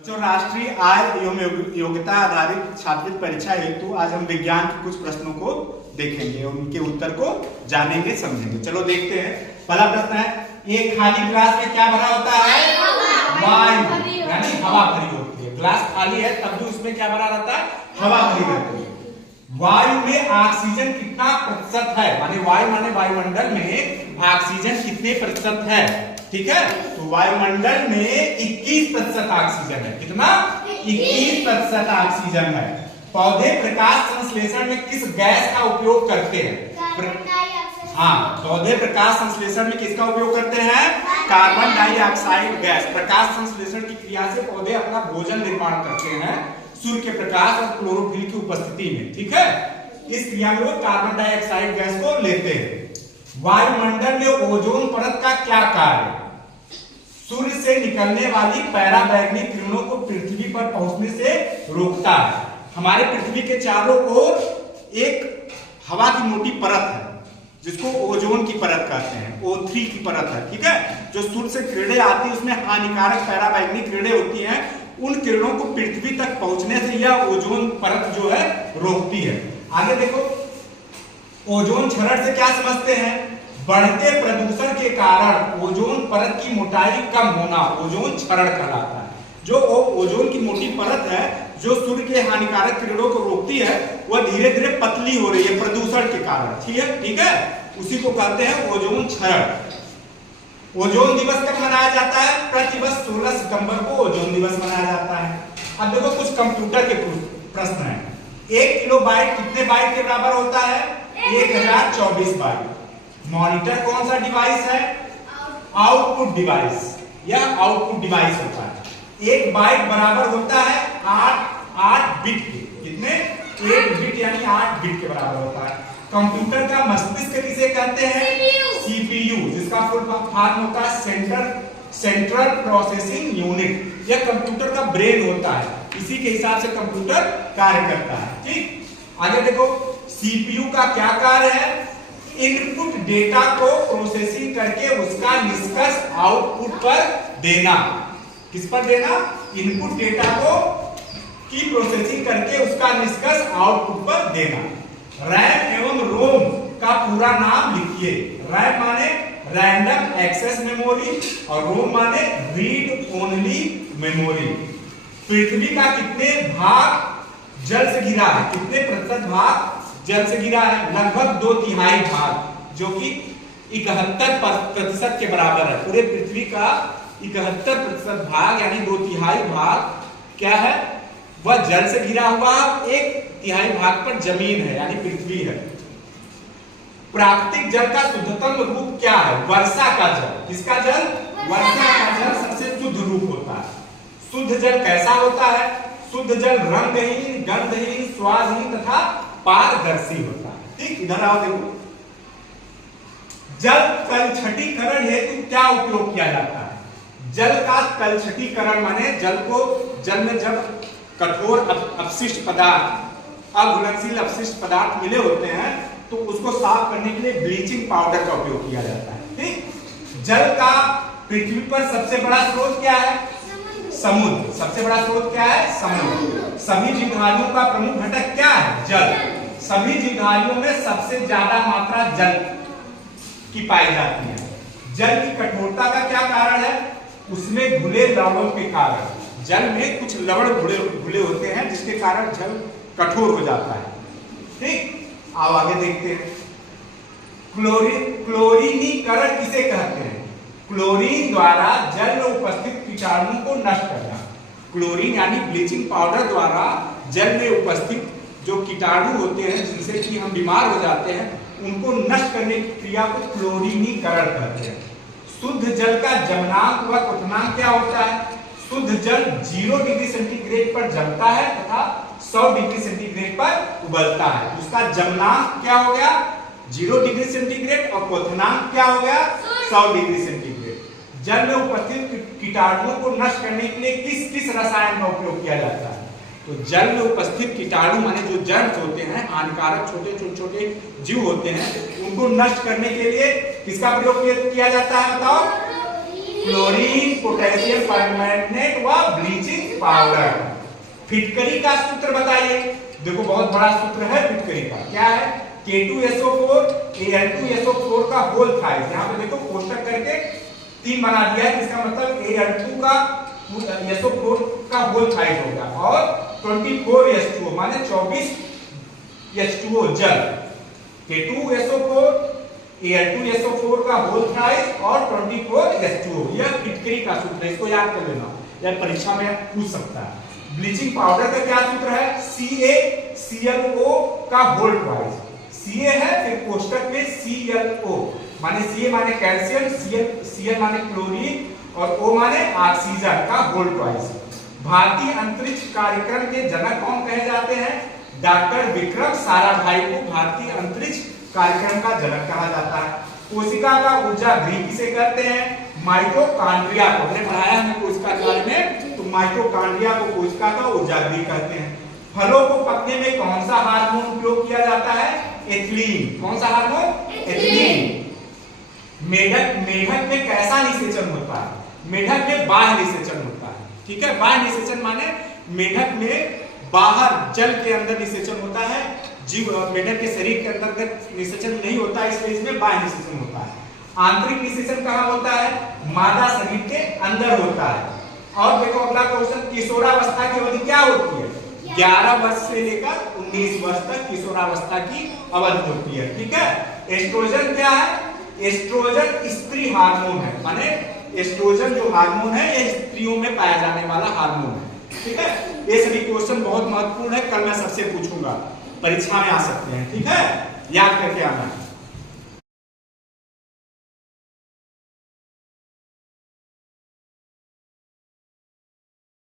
बच्चों, राष्ट्रीय आय एवं योग्यता आधारित छात्रवृत्ति परीक्षा हेतु आज हम विज्ञान के कुछ प्रश्नों को देखेंगे और उनके उत्तर को जानेंगे समझेंगे। चलो देखते हैं। पहला प्रश्न है, एक खाली ग्लास में क्या भरा होता है? वायु, यानी हवा भरी होती है। ग्लास खाली है तब भी उसमें क्या भरा रहता है? हवा भरी रहती है। वायु में ऑक्सीजन कितना प्रतिशत है? माने वायु माने वायुमंडल में ऑक्सीजन कितने प्रतिशत है? ठीक है, तो वायुमंडल में 21% ऑक्सीजन है। कितना? 21% ऑक्सीजन है। पौधे प्रकाश संश्लेषण में किस गैस का उपयोग करते हैं? हाँ, पौधे प्रकाश संश्लेषण में किसका उपयोग करते हैं? Carbon dioxide gas. प्रकाश संश्लेषण की क्रिया से पौधे अपना भोजन निर्माण करते हैं सूर्य के प्रकाश और क्लोरोफिल की उपस्थिति में। ठीक है, इस क्रिया में वो कार्बन डाइऑक्साइड गैस को लेते हैं। वायुमंडल में ओजोन परत का क्या कार्य? सूर्य से निकलने वाली पराबैंगनी किरणों को पृथ्वी पर पहुंचने से रोकता है। हमारे पृथ्वी के चारों ओर एक हवा की मोटी परत है जिसको ओजोन की परत कहते हैं, O3 की परत है। ठीक है, जो सूर्य से किरणें आती है उसमें हानिकारक पराबैंगनी किरणें होती हैं, उन किरणों को पृथ्वी तक पहुंचने से यह ओजोन परत जो है रोकती है। आगे देखो, ओजोन क्षरण से क्या समझते हैं? बढ़ते प्रदूषण के कारण ओजोन परत की मोटाई कम होना ओजोन क्षरण कहलाता है। जो ओजोन की मोटी परत है जो सूर्य के हानिकारक किरणों को रोकती है, वह धीरे धीरे पतली हो रही है प्रदूषण के कारण। ठीक है, उसी को कहते हैं ओजोन क्षरण। ओजोन दिवस कब मनाया जाता है? प्रतिवर्ष 16 सितंबर को ओजोन दिवस मनाया जाता है। अब देखो कुछ कंप्यूटर के प्रश्न है। 1 किलोबाइट कितने बाइट के बराबर होता है? 1024 बाइट। मॉनिटर कौन सा डिवाइस है? Output device. यह आउटपुट डिवाइस होता है। 1 बाइट बराबर होता है 8 बिट के। कितने? 1 बिट यानी 8 बिट के बराबर होता है। कंप्यूटर का मस्तिष्क किसे कहते हैं? सीपीयू, जिसका फुल फॉर्म होता है सेंट्रल प्रोसेसिंग यूनिट। यह कंप्यूटर का ब्रेन होता है, इसी के हिसाब से कंप्यूटर कार्य करता है। ठीक, आगे देखो, सीपीयू का क्या कार्य है? इनपुट डेटा को प्रोसेसिंग करके उसका निष्कर्ष आउटपुट पर देना। किस पर देना? इनपुट डेटा को की प्रोसेसिंग करके उसका निष्कर्ष आउटपुट पर देना। रैम एवं रोम का पूरा नाम लिखिए। रैम माने रैंडम एक्सेस मेमोरी और रोम माने रीड ओनली मेमोरी। पृथ्वी का कितने भाग जल से घिरा है? कितने प्रतिशत भाग जल से घिरा है? लगभग 2/3 भाग, जो कि 71% के बराबर है। पूरे पृथ्वी का 71% भाग यानी 2/3 भाग क्या है? वह जल से घिरा हुआ। 1/3 भाग पर जमीन है यानी पृथ्वी है। प्राकृतिक जल का शुद्धतम रूप क्या है? वर्षा का जल। किसका जल? वर्षा का जल सबसे शुद्ध रूप होता है। शुद्ध जल कैसा होता है? शुद्ध जल रंगहीन, गंधहीन, स्वादहीन तथा पारदर्शी होता है। ठीक, इधर आओ देखो। जल तलछटीकरण हेतु क्या उपयोग किया जाता है? जल का तलछटीकरण माने जल में जब कठोर अपशिष्ट पदार्थ, अघुलनशील अपशिष्ट पदार्थ मिले होते हैं तो उसको साफ करने के लिए ब्लीचिंग पाउडर का उपयोग किया जाता है। ठीक, जल का पृथ्वी पर सबसे बड़ा स्रोत क्या है? समुद्र। सबसे बड़ा स्रोत क्या है? समुद्र। सभी जीवधारियों का प्रमुख घटक क्या है? जल। सभी जीवधारियों में सबसे ज्यादा मात्रा जल की पाई जाती है। जल की कठोरता का क्या कारण है? उसमें घुले लवणों के कारण। जल में कुछ लवण घुले होते हैं जिसके कारण जल कठोर हो जाता है। ठीक, आओ आगे देखते हैं। क्लोरीनीकरण किसे कहते हैं? क्लोरीन द्वारा जल में उपस्थित कीटाणुओं को नष्ट करना। क्लोरीन यानी ब्लीचिंग पाउडर द्वारा जल में उपस्थित जो कीटाणु होते हैं जिनसे कि हम बीमार हो जाते हैं, उनको नष्ट करने की क्रिया को क्लोरीनीकरण कहते हैं। शुद्ध जल का जमनांक व क्वथनांक क्या होता है? शुद्ध जल 0 डिग्री सेंटीग्रेड पर जमता है तथा 100 डिग्री सेंटीग्रेड पर उबलता है। उसका जमनांक क्या हो गया? 0 डिग्री सेंटीग्रेड और क्वथनांक क्या हो गया? 100 डिग्री सेंटीग्रेड। जल में उपस्थित कीटाणुओं को नष्ट करने के लिए किस किस रसायन का उपयोग किया जाता है? तो जल में उपस्थित कीटाणु माने जो जर्म्स होते हैं, हानिकारक छोटे जीव होते हैं, उनको नष्ट करने के लिए किसका प्रयोग किया जाता है? बताओ। क्लोरीन, पोटेशियम परमैंगनेट व ब्लीचिंग पाउडर। फिटकरी का सूत्र बताइए। देखो बहुत बड़ा सूत्र है फिटकरी का, क्या है? K2SO4 Al2SO4 का होल थाइस। यहाँ पे देखो कोष्टक करके 3 बना दिया है, इसका मतलब Al2 का SO4 का होल थाइस होगा और 24H2O माने 24 H2O जल। K2SO4 Al2SO4 का होल थ्राइस और 24H2O, यह फिटकरी का सूत्र है, इसको याद कर लेना, यह परीक्षा में पूछ सकता है। ब्लीचिंग पाउडर का क्या सूत्र है? CaClO का होल थ्राइस। Ca है फिर कोष्टक में ClO माने Ca माने कैल्शियम, Cl माने क्लोरीन और O माने ऑक्सीजन का होल थ्राइस। भारतीय अंतरिक्ष कार्यक्रम के जनक कौन कहे जाते हैं? डॉक्टर विक्रम साराभाई को भारतीय अंतरिक्ष कार्यक्रम का जनक कहा जाता है। कोशिका का ऊर्जा गृह किसे कहते हैं? माइटोकॉन्ड्रिया को। हमने पढ़ाया है कोशिका के बारे में, तो माइटोकॉन्ड्रिया को कोशिका का ऊर्जा गृह कहते हैं। फलों को पकने में कौन सा हार्मोन उपयोग किया जाता है? एथिलीन। कौन सा हार्मोन? एथिलीन। मेढक में कैसा निषेचन होता है? मेढक में बाह्य निषेचन होता है, ठीक है। बाह्य निषेचन माने मेढक में बाहर जल के अंदर निषेचन होता है, जीव मेढक के शरीर के अंदर निषेचन नहीं होता, इसलिए इसमें बाह्य निषेचन होता है। आंतरिक निषेचन कहाँ होता है? मादा शरीर के अंदर होता है। और देखो अगला क्वेश्चन, किशोरावस्था की अवधि क्या होती है? 11 वर्ष से लेकर 19 वर्ष तक किशोरावस्था की अवधि होती है, ठीक है। एस्ट्रोजन क्या है? एस्ट्रोजन स्त्री हार्मोन है, माने एस्ट्रोजन जो हार्मोन है ये स्त्रियों में पाया जाने वाला हार्मोन है, ठीक है। ये सभी क्वेश्चन बहुत महत्वपूर्ण है, कल मैं सबसे पूछूंगा, परीक्षा में आ सकते हैं, ठीक है, याद करके आना।